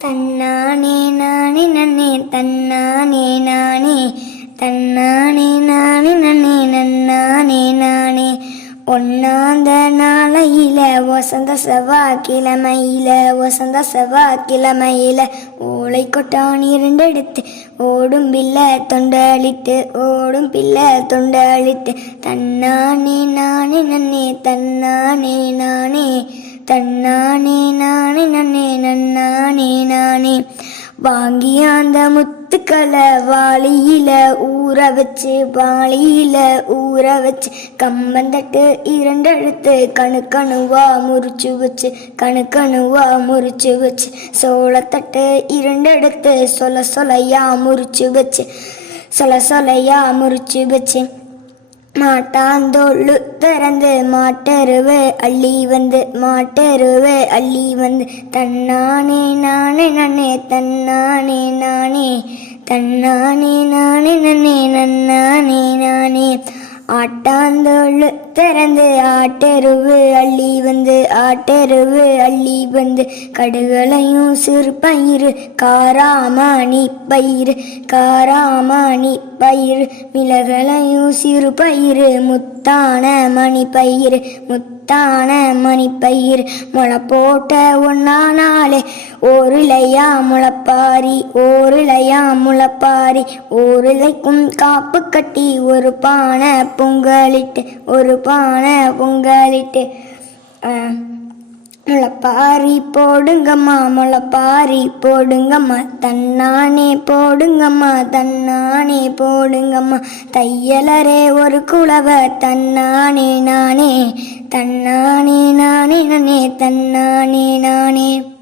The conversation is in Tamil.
தன்னானே நானே நன்னே தன்னானே நானே தன்னானே நானே நன்னே நன்னானே நானே ஒன்னாந்த நாளையில வசந்த செவ்வாய்க்கிழமையில ஓலை கொட்டான் இரண்டெடுத்து ஓடும் பிள்ளை தொண்டளித்து தன்னானே நானே நன்னே தன்னானே நானே தன்னானே நானே நன்னே நன்னானே நானே வாங்கி அந்த முத்துக்களை வாளியில ஊற வச்சு கம்பந்தட்டு இரண்டெழுத்து கணுக்கணுவா முறிச்சு வச்சு சோளத்தட்டு இரண்டெடுத்து சொலையா முறிச்சு வச்சு மாட்டாந்தோள்ளு திறந்து மாட்டருவே அள்ளி வந்து தன்னானே நானே நன்னே தன்னானே நானே நன்னானே நானே ஆட்டாந்தோள்ளு திறந்து ஆட்டருவு அள்ளி வந்து கடுகளையும் சிறு பயிறு காராமணி பயிறு மிளகளையும் சிறு பயிறு முத்தான மணி பயிறு முளை போட்ட ஒன்னானாலே ஓரிலையா முளப்பாரி ஓரிலைக்கும் காப்பு கட்டி ஒரு பானை பொங்கலிட்டு முளப்பாரி போடுங்கம்மா தன்னானே போடுங்கம்மா தையலரே ஒரு குளவ தன்னானே நானே நன்னே தன்னானே நானே